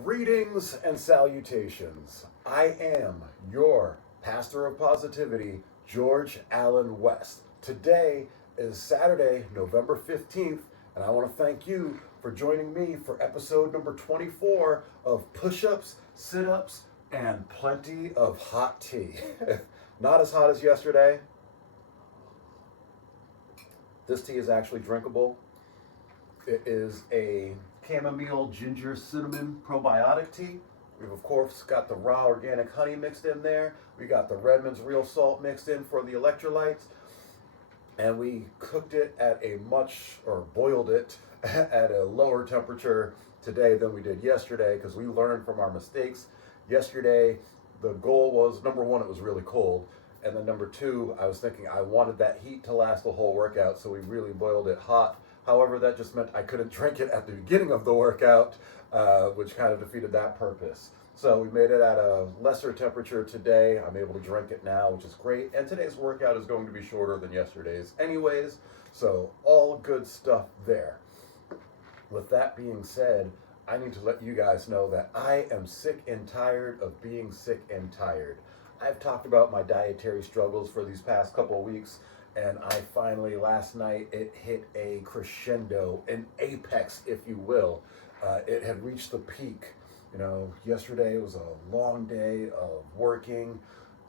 Greetings and salutations. I am your pastor of positivity, George Allen West. Today is Saturday, November 15th, and I want to thank you for joining me for episode number 24 of Push-Ups, Sit-Ups, and plenty of hot tea. Not as hot as yesterday. This tea is actually drinkable. It is a chamomile ginger cinnamon probiotic tea. We've of course got the raw organic honey mixed in there. We got the Redmond's real salt mixed in for the electrolytes. And we cooked it boiled it at a lower temperature today than we did yesterday because we learned from our mistakes. Yesterday, the goal was, number one, it was really cold. And then number two, I was thinking I wanted that heat to last the whole workout, so we really boiled it hot. However, that just meant I couldn't drink it at the beginning of the workout, which kind of defeated that purpose. So we made it at a lesser temperature today. I'm able to drink it now, which is great. And today's workout is going to be shorter than yesterday's anyways. So all good stuff there. With that being said, I need to let you guys know that I am sick and tired of being sick and tired. I've talked about my dietary struggles for these past couple of weeks, and I finally, last night, it hit a crescendo, an apex, if you will. It had reached the peak. You know, yesterday was a long day of working,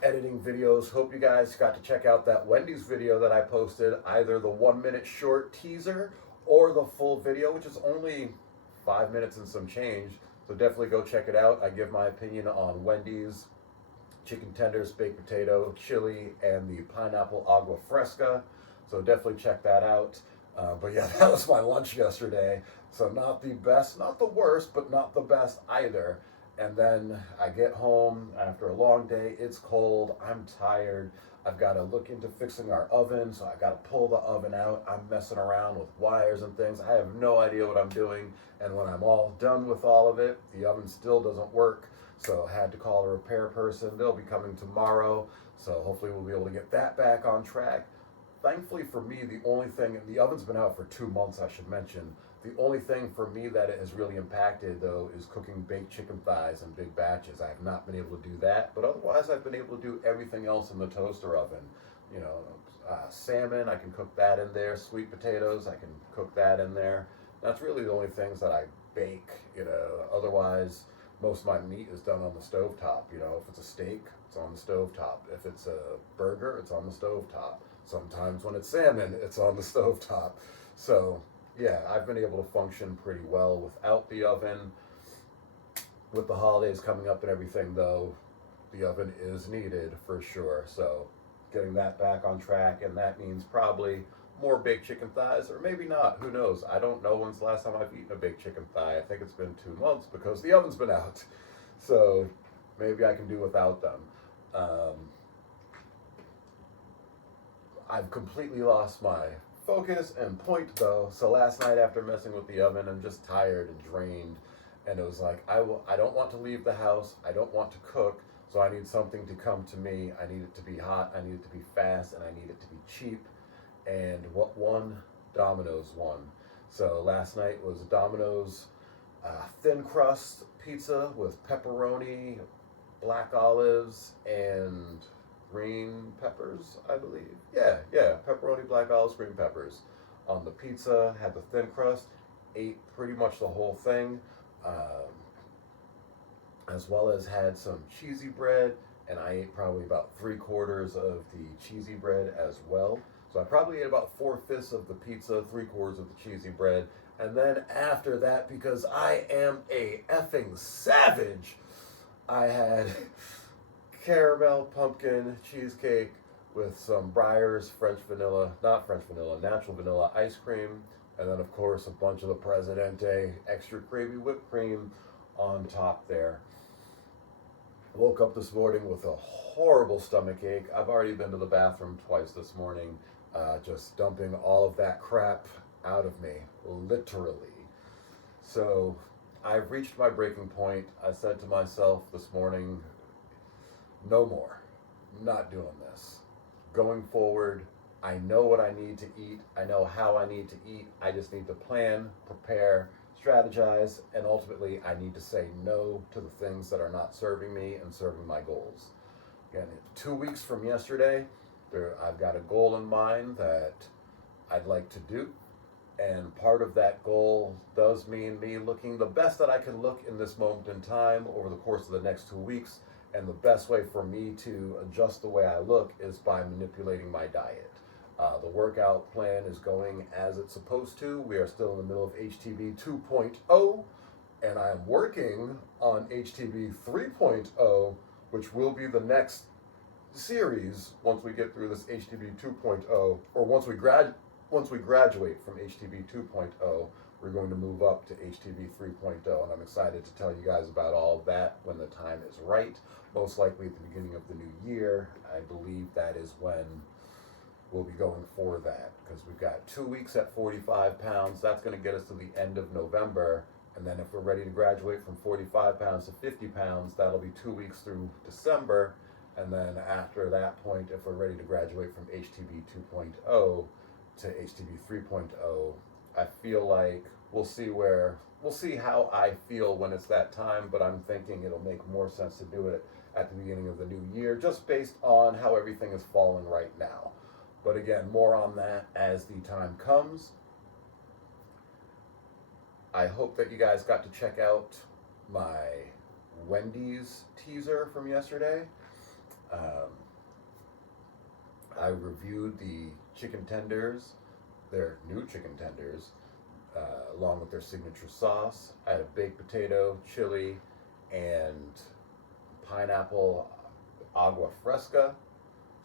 editing videos. Hope you guys got to check out that Wendy's video that I posted, either the 1 minute short teaser or the full video, which is only 5 minutes and some change. So definitely go check it out. I give my opinion on Wendy's chicken tenders, baked potato, chili, and the pineapple agua fresca. So definitely check that out. But yeah, that was my lunch yesterday. So not the best, not the worst, but not the best either. And then I get home after a long day. It's cold. I'm tired. I've got to look into fixing our oven. So I got to pull the oven out. I'm messing around with wires and things. I have no idea what I'm doing. And when I'm all done with all of it, the oven still doesn't work. So I had to call a repair person. They'll be coming tomorrow. So hopefully we'll be able to get that back on track. Thankfully for me, the only thing, the oven's been out for 2 months, I should mention. The only thing for me that it has really impacted, though, is cooking baked chicken thighs in big batches. I have not been able to do that, but otherwise I've been able to do everything else in the toaster oven. You know, salmon, I can cook that in there. Sweet potatoes, I can cook that in there. That's really the only things that I bake, you know. Otherwise, most of my meat is done on the stovetop. You know, if it's a steak, it's on the stovetop. If it's a burger, it's on the stovetop. Sometimes when it's salmon, it's on the stovetop. So yeah, I've been able to function pretty well without the oven. With the holidays coming up and everything, though, the oven is needed for sure. So getting that back on track, and that means probably more baked chicken thighs, or maybe not. Who knows? I don't know when's the last time I've eaten a baked chicken thigh. I think it's been 2 months because the oven's been out. So maybe I can do without them. I've completely lost my focus and point though. So last night after messing with the oven, I'm just tired and drained. And it was like, I don't want to leave the house. I don't want to cook. So I need something to come to me. I need it to be hot. I need it to be fast. And I need it to be cheap. And what won? Domino's won. So last night was Domino's thin crust pizza with pepperoni, black olives, and green peppers, I believe. Yeah, pepperoni, black olives, green peppers on the pizza. Had the thin crust. Ate pretty much the whole thing, as well as had some cheesy bread, and I ate probably about 3/4 of the cheesy bread as well. So I probably ate about 4/5 of the pizza, 3/4 of the cheesy bread. And then after that, because I am a effing savage, I had caramel pumpkin cheesecake with some Breyers natural vanilla ice cream. And then of course a bunch of the Presidente extra creamy whipped cream on top there. Woke up this morning with a horrible stomach ache. I've already been to the bathroom twice this morning, just dumping all of that crap out of me, literally. So I've reached my breaking point. I said to myself this morning, no more. Not doing this. Going forward, I know what I need to eat. I know how I need to eat. I just need to plan, prepare, strategize, and ultimately I need to say no to the things that are not serving me and serving my goals. Again, 2 weeks from yesterday, I've got a goal in mind that I'd like to do, and part of that goal does mean me looking the best that I can look in this moment in time over the course of the next 2 weeks, and the best way for me to adjust the way I look is by manipulating my diet. The workout plan is going as it's supposed to. We are still in the middle of HTB 2.0, and I am working on HTB 3.0, which will be the next series once we get through this HTB 2.0, or once we graduate from HTB 2.0, we're going to move up to HTB 3.0, and I'm excited to tell you guys about all of that when the time is right. Most likely at the beginning of the new year. I believe that is when we'll be going for that, because we've got 2 weeks at 45 pounds. That's going to get us to the end of November, and then if we're ready to graduate from 45 pounds to 50 pounds, that'll be 2 weeks through December, and then after that point, if we're ready to graduate from HTB 2.0 to HTB 3.0, I feel like we'll see how I feel when it's that time, but I'm thinking it'll make more sense to do it at the beginning of the new year, just based on how everything is falling right now. But again, more on that as the time comes. I hope that you guys got to check out my Wendy's teaser from yesterday. I reviewed the chicken tenders, their new chicken tenders, along with their signature sauce. I had a baked potato, chili, and pineapple agua fresca.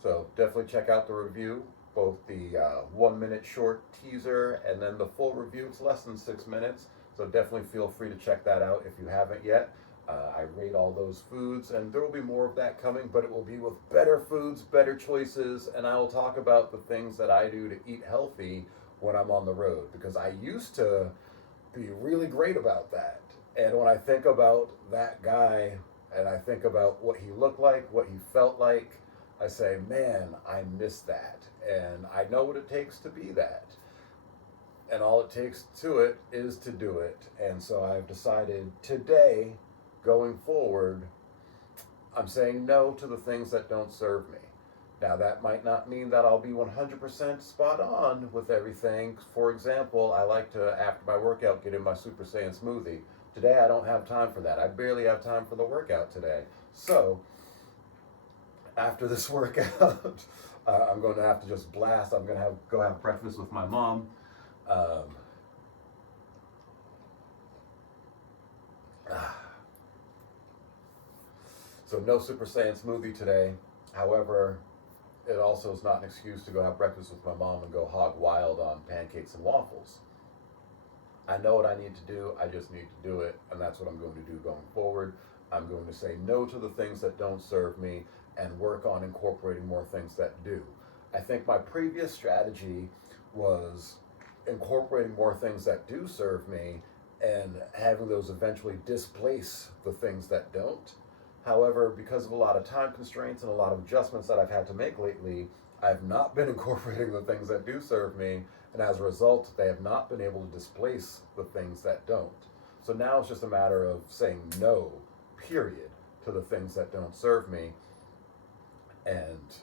So definitely check out the review, both the 1 minute short teaser and then the full review. It's less than 6 minutes, so definitely feel free to check that out if you haven't yet. I rate all those foods, and there will be more of that coming, but it will be with better foods, better choices, and I will talk about the things that I do to eat healthy when I'm on the road, because I used to be really great about that. And when I think about that guy and I think about what he looked like, what he felt like, I say, man, I miss that. And I know what it takes to be that. And all it takes to it is to do it. And so I've decided today, going forward, I'm saying no to the things that don't serve me. Now, that might not mean that I'll be 100% spot on with everything. For example, I like to, after my workout, get in my Super Saiyan smoothie. Today, I don't have time for that. I barely have time for the workout today. So, after this workout, I'm going to have to just blast. I'm going to go have breakfast with my mom. So no Super Saiyan smoothie today. However, it also is not an excuse to go have breakfast with my mom and go hog wild on pancakes and waffles. I know what I need to do. I just need to do it, and that's what I'm going to do going forward. I'm going to say no to the things that don't serve me and work on incorporating more things that do. I think my previous strategy was incorporating more things that do serve me and having those eventually displace the things that don't. However, because of a lot of time constraints and a lot of adjustments that I've had to make lately, I've not been incorporating the things that do serve me, and as a result, they have not been able to displace the things that don't. So now it's just a matter of saying no, period, to the things that don't serve me. And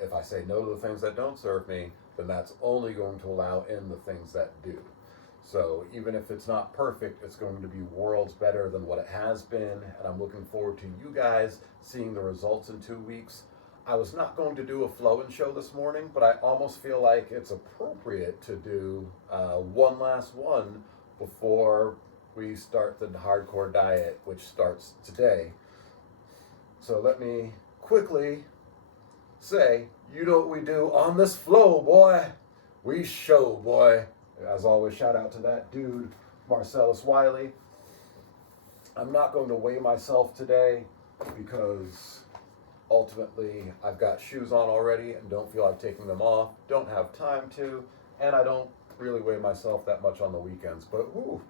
if I say no to the things that don't serve me, then that's only going to allow in the things that do. So even if it's not perfect, it's going to be worlds better than what it has been, and I'm looking forward to you guys seeing the results in 2 weeks. I was not going to do a flow-in show this morning, but I almost feel like it's appropriate to do one last one before we start the hardcore diet, which starts today. So let me quickly say, you know what we do on this flow, boy. We show, boy. As always, shout out to that dude, Marcellus Wiley. I'm not going to weigh myself today because ultimately I've got shoes on already and don't feel like taking them off, don't have time to, and I don't really weigh myself that much on the weekends. But whoo,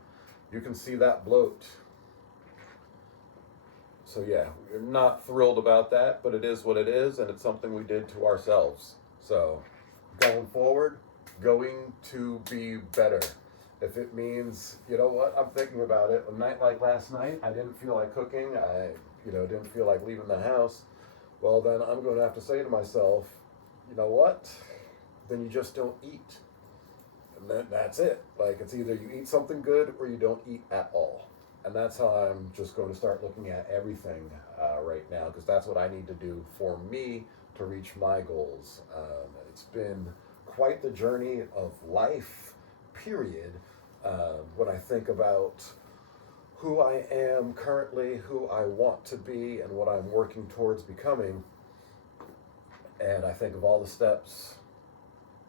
you can see that bloat. So yeah, we're not thrilled about that, but it is what it is, and it's something we did to ourselves. So going forward, going to be better. If it means, you know what, I'm thinking about it. A night like last night, I didn't feel like cooking. I, didn't feel like leaving the house. Well, then I'm going to have to say to myself, you know what? Then you just don't eat. And then that's it. Like, it's either you eat something good or you don't eat at all. And that's how I'm just going to start looking at everything right now, because that's what I need to do for me to reach my goals. It's been quite the journey of life, period. When I think about who I am currently, who I want to be, and what I'm working towards becoming, and I think of all the steps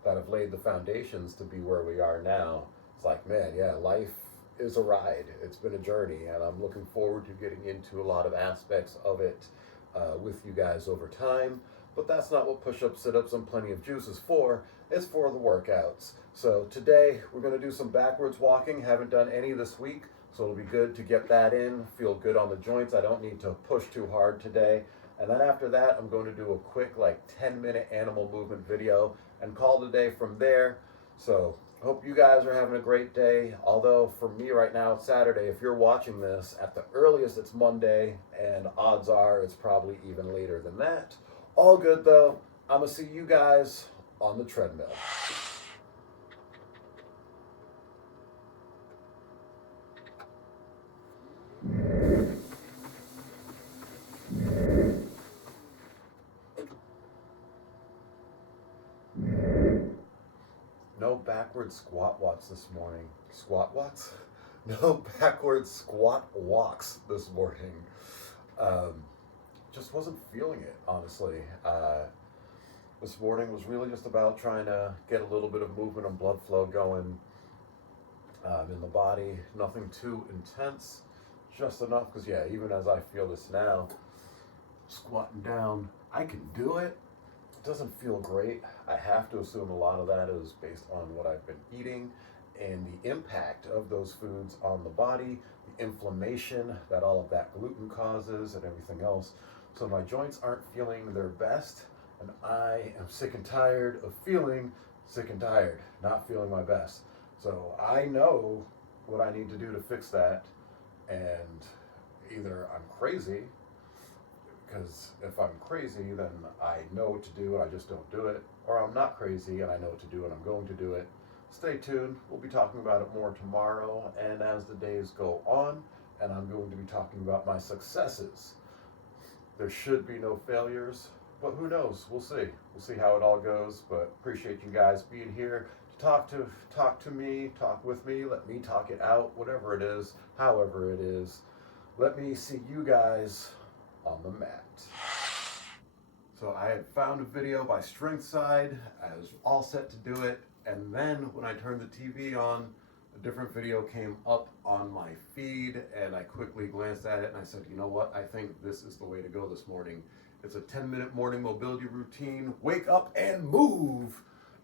that have laid the foundations to be where we are now, it's like, man, yeah, life is a ride. It's been a journey, and I'm looking forward to getting into a lot of aspects of it with you guys over time. But that's not what push-ups, sit-ups, and plenty of juice is for. It's for the workouts. So today we're going to do some backwards walking. Haven't done any this week, so it'll be good to get that in, feel good on the joints. I don't need to push too hard today. And then after that, I'm going to do a quick 10-minute animal movement video and call the day from there. So hope you guys are having a great day. Although for me right now, it's Saturday. If you're watching this, at the earliest it's Monday, and odds are it's probably even later than that. All good though. I'm gonna see you guys on the treadmill. No backward squat walks this morning. Squat walks? No backward squat walks this morning. Just wasn't feeling it, honestly. This morning was really just about trying to get a little bit of movement and blood flow going in the body. Nothing too intense, just enough, because yeah, even as I feel this now, squatting down, I can do it. It doesn't feel great. I have to assume a lot of that is based on what I've been eating and the impact of those foods on the body, the inflammation that all of that gluten causes and everything else. So my joints aren't feeling their best, and I am sick and tired of feeling sick and tired, not feeling my best. So I know what I need to do to fix that, and either I'm crazy, because if I'm crazy, then I know what to do and I just don't do it, or I'm not crazy and I know what to do and I'm going to do it. Stay tuned. We'll be talking about it more tomorrow and as the days go on, and I'm going to be talking about my successes. There should be no failures, but who knows? We'll see. We'll see how it all goes, but appreciate you guys being here to talk to me, talk with me, let me talk it out, whatever it is, however it is. Let me see you guys on the mat. So I had found a video by Strength Side. I was all set to do it, and then when I turned the TV on, a different video came up on my feed, and I quickly glanced at it and I said, you know what, I think this is the way to go this morning. It's a 10-minute morning mobility routine. Wake up and move.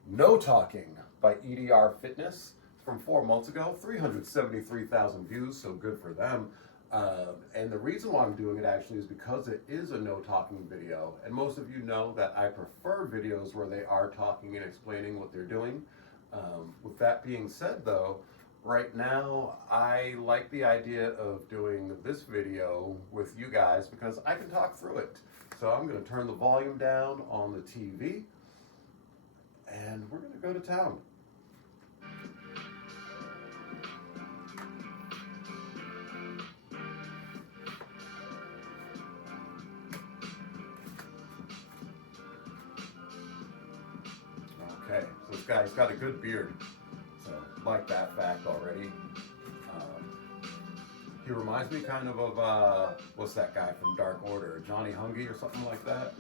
No talking by EDR Fitness. It's from 4 months ago, 373,000 views, so good for them. And the reason why I'm doing it actually is because it is a no talking video, and most of you know that I prefer videos where they are talking and explaining what they're doing. With that being said though, right now I like the idea of doing this video with you guys because I can talk through it. So I'm going to turn the volume down on the TV and we're going to go to town. Okay, so this guy's got a good beard, so I like that fact already. He reminds me kind of what's that guy from Dark Order, Johnny Hungy or something like that.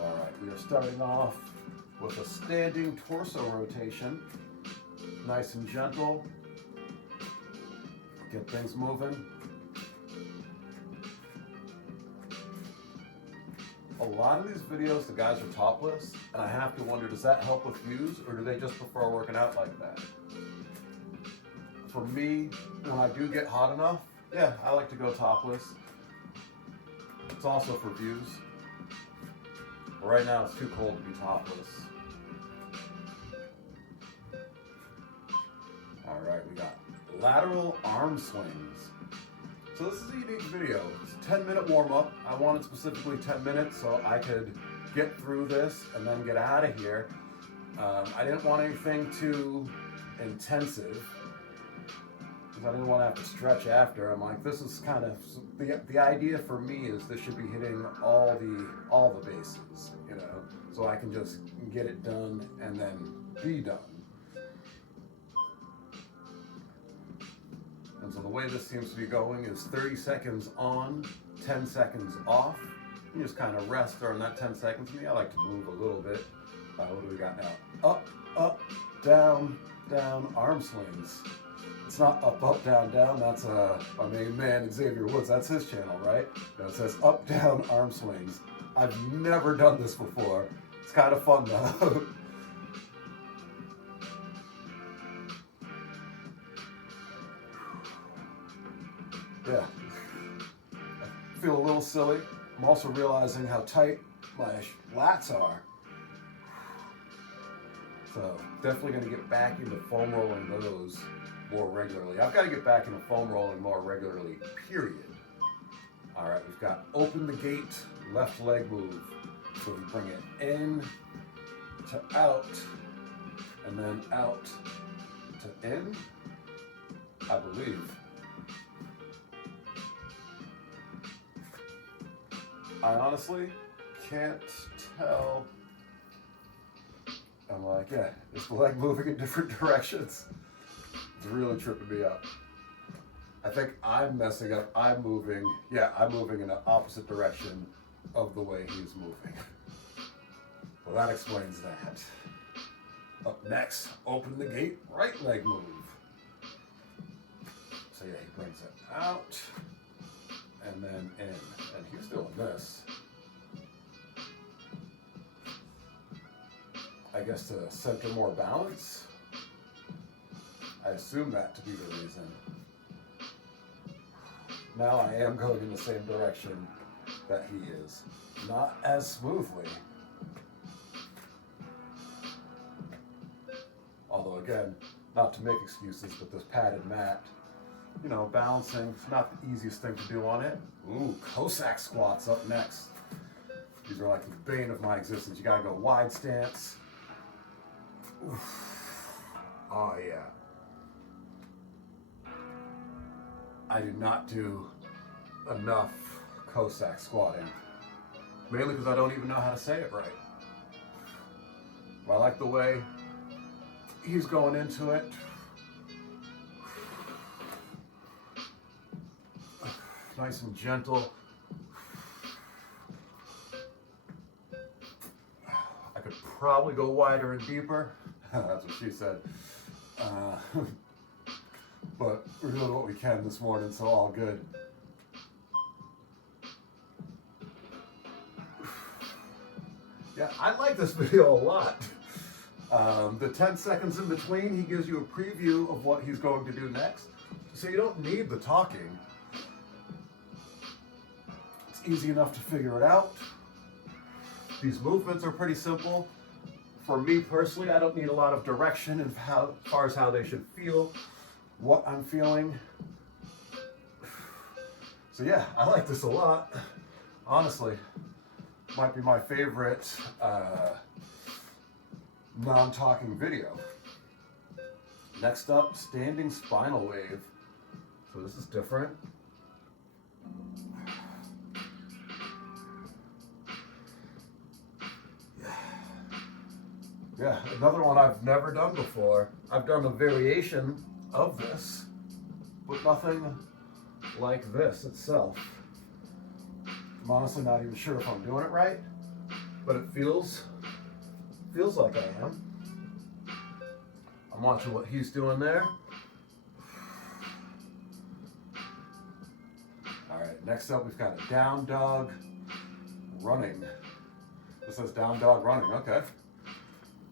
All right, we are starting off with a standing torso rotation, nice and gentle. Get things moving. A lot of these videos, the guys are topless, and I have to wonder, does that help with views, or do they just prefer working out like that? For me, when I do get hot enough, yeah, I like to go topless. It's also for views. But right now, it's too cold to be topless. lateral arm swings. So this is a unique video. It's a 10-minute warm-up. I wanted specifically 10 minutes so I could get through this and then get out of here. I didn't want anything too intensive because I didn't want to have to stretch after. I'm like, this is kind of the idea for me is this should be hitting all the bases, you know, so I can just get it done and then be done. And so the way this seems to be going is 30 seconds on, 10 seconds off. You just kind of rest during that 10 seconds. Me, I like to move a little bit. What do we got now? Up, up, down, down, arm swings. It's not up, up, down, down. That's my main man, Xavier Woods. That's his channel, right? No, it says up, down, arm swings. I've never done this before. It's kind of fun though. Yeah, I feel a little silly. I'm also realizing how tight my lats are. So definitely going to get back into foam rolling those more regularly. I've got to get back into foam rolling more regularly, period. All right, we've got open the gate, left leg move. So we bring it in to out, and then out to in, I believe. I honestly can't tell. I'm like, yeah, is the leg moving in different directions? It's really tripping me up. I think I'm messing up. I'm moving in the opposite direction of the way he's moving. Well, that explains that. Up next, open the gate, right leg move. So yeah, he brings it out and then in. And he's doing this, I guess, to center more balance. I assume that to be the reason. Now I am going in the same direction that he is. Not as smoothly. Although again, not to make excuses, but this padded mat, you know, balancing, it's not the easiest thing to do on it. Ooh, Cossack squats up next. These are like the bane of my existence. You gotta go wide stance. Oof. Oh yeah. I do not do enough Cossack squatting. Mainly because I don't even know how to say it right. But I like the way he's going into it. Nice and gentle. I could probably go wider and deeper. That's what she said. But we're doing what we can this morning, so all good. Yeah, I like this video a lot. The 10 seconds in between, he gives you a preview of what he's going to do next. So you don't need the talking. It's easy enough to figure it out. These movements are pretty simple. For me personally, I don't need a lot of direction as far as how they should feel, what I'm feeling. So yeah, I like this a lot. Honestly, might be my favorite non-talking video. Next up, standing spinal wave. So this is different. Yeah, another one I've never done before. I've done a variation of this, but nothing like this itself. I'm honestly not even sure if I'm doing it right, but it feels like I am. I'm watching what he's doing there. All right, next up we've got a down dog running. This says down dog running, okay.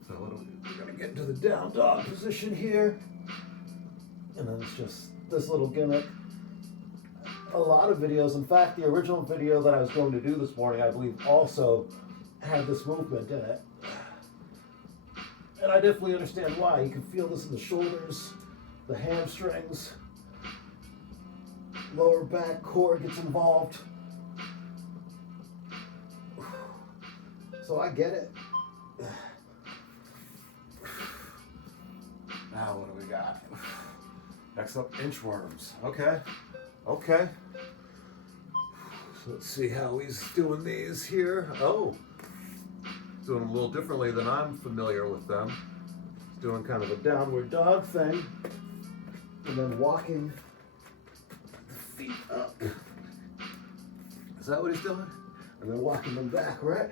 So we're gonna get into the down dog position here. And then it's just this little gimmick. A lot of videos, in fact, the original video that I was going to do this morning, I believe also had this movement in it. And I definitely understand why. You can feel this in the shoulders, the hamstrings. lower back core gets involved. So I get it. Now what do we got? Next up, inchworms. Okay. Okay. So let's see how he's doing these here. Oh, he's doing them a little differently than I'm familiar with them. He's doing kind of a downward dog thing, and then walking the feet up. Is that what he's doing? And then walking them back, right?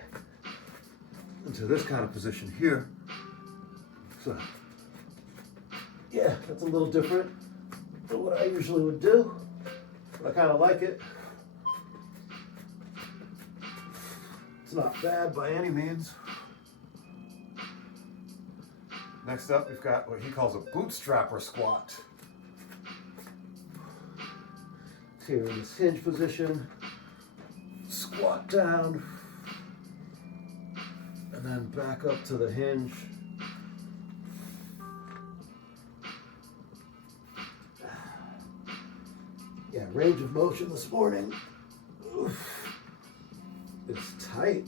Into this kind of position here. So, yeah, that's a little different than what I usually would do, but I kind of like it. It's not bad by any means. Next up, we've got what he calls a bootstrapper squat. Here in this hinge position, squat down, and then back up to the hinge. Yeah, range of motion this morning. Oof. It's tight.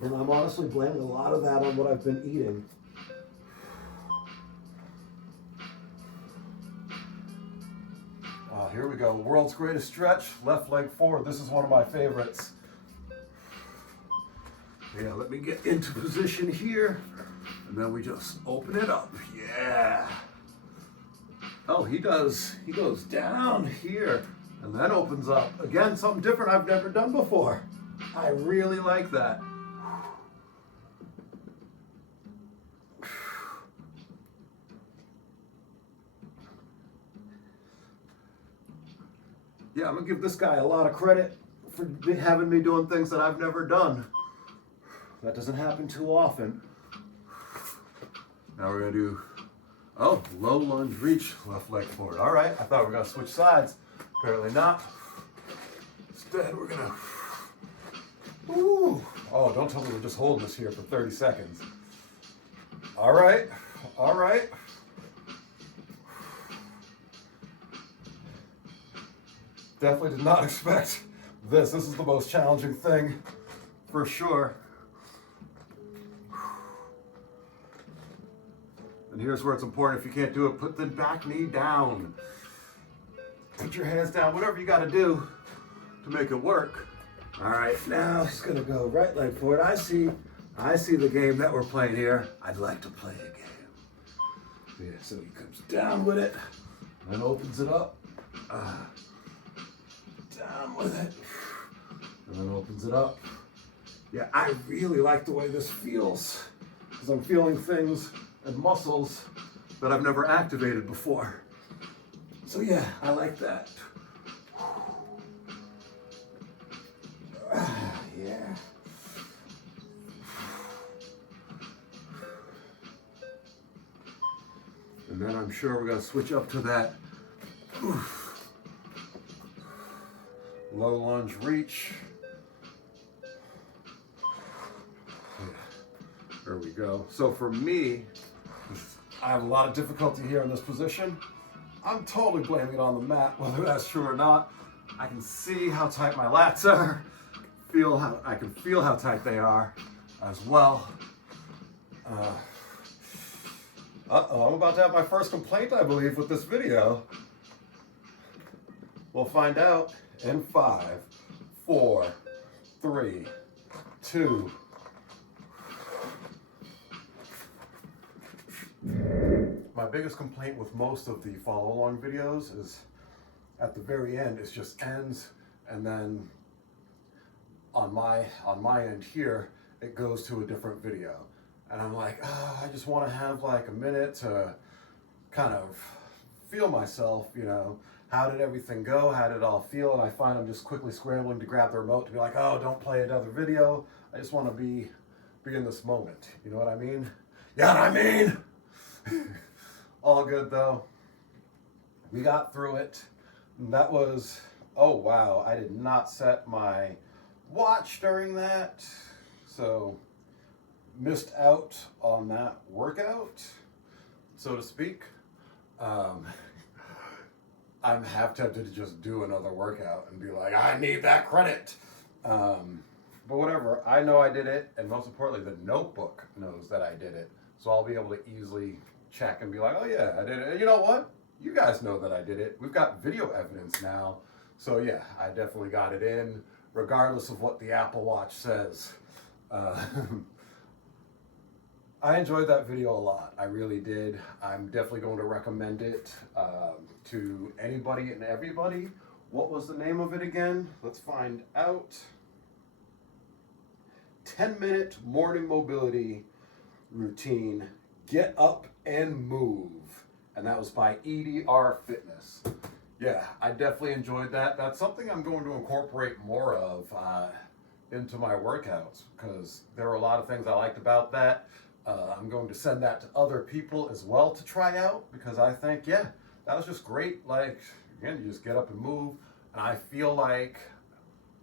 And I'm honestly blaming a lot of that on what I've been eating. Here we go. World's greatest stretch, left leg forward. This is one of my favorites. Yeah, let me get into position here. And then we just open it up. Yeah. Oh, he goes down here and then opens up. Again, something different I've never done before. I really like that. Yeah, I'm gonna give this guy a lot of credit for having me doing things that I've never done. That doesn't happen too often. Now we're gonna do, oh, low lunge reach, left leg forward. All right, I thought we were gonna switch sides. Apparently not. Instead, we're gonna, ooh. Oh, don't tell me we're just holding this here for 30 seconds. All right, all right. Definitely did not expect this. This is the most challenging thing for sure. And here's where it's important. If you can't do it, put the back knee down. Put your hands down, whatever you got to do to make it work. All right, now he's gonna go right leg forward. I see the game that we're playing here. I'd like to play a game. Yeah, so he comes down with it and opens it up. Down with it, and then opens it up. Yeah, I really like the way this feels because I'm feeling things and muscles that I've never activated before. So yeah, I like that. Yeah. And then I'm sure we're gonna switch up to that low lunge reach. There we go. So for me, I have a lot of difficulty here in this position. I'm totally blaming it on the mat, whether that's true or not. I can see how tight my lats are. I can feel how tight they are as well. I'm about to have my first complaint, I believe, with this video. We'll find out in 5, 4, 3, 2. My biggest complaint with most of the follow along videos is at the very end, it just ends, and then on my end here, it goes to a different video. And I'm like, oh, I just want to have like a minute to kind of feel myself, you know. How did everything go? How did it all feel? And I find I'm just quickly scrambling to grab the remote to be like, oh, don't play another video. I just want to be in this moment. You know what I mean? You know what I mean? All good though. We got through it. And that was, oh wow, I did not set my watch during that. So missed out on that workout, so to speak. I'm half tempted to just do another workout and be like, I need that credit. But whatever, I know I did it, and most importantly, the notebook knows that I did it. So I'll be able to easily check and be like, oh yeah, I did it. And you know what? You guys know that I did it. We've got video evidence now. So yeah, I definitely got it in, regardless of what the Apple Watch says. I enjoyed that video a lot. I really did. I'm definitely going to recommend it to anybody and everybody. What was the name of it again? Let's find out. 10-minute morning mobility routine. Get up and move. And that was by EDR Fitness. Yeah, I definitely enjoyed that. That's something I'm going to incorporate more of into my workouts, because there were a lot of things I liked about that. I'm going to send that to other people as well to try out, because I think, yeah, that was just great. Like, again, you just get up and move. And I feel like,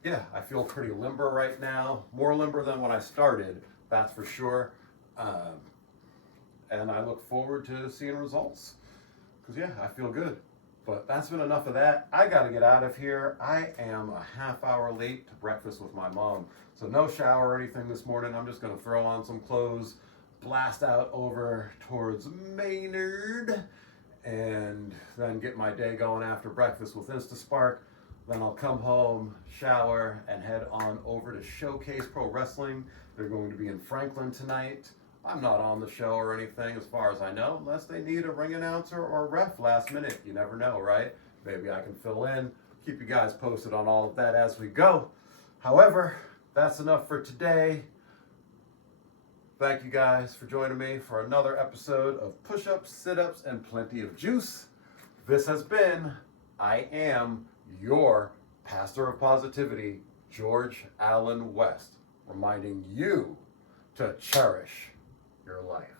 yeah, I feel pretty limber right now. More limber than when I started, that's for sure. And I look forward to seeing results, because, yeah, I feel good. But that's been enough of that. I got to get out of here. I am a half hour late to breakfast with my mom. So no shower or anything this morning. I'm just going to throw on some clothes, blast out over towards Maynard, and then get my day going after breakfast with InstaSpark. Then I'll come home, shower, and head on over to Showcase Pro Wrestling. They're going to be in Franklin tonight. I'm not on the show or anything as far as I know, unless they need a ring announcer or a ref last minute. You never know, right? Maybe I can fill in. Keep you guys posted on all of that as we go. However, that's enough for today. Thank you guys for joining me for another episode of Push-Ups, Sit-Ups, and Plenty of Juice. This has been, I am your Pastor of Positivity, George Allen West, reminding you to cherish your life.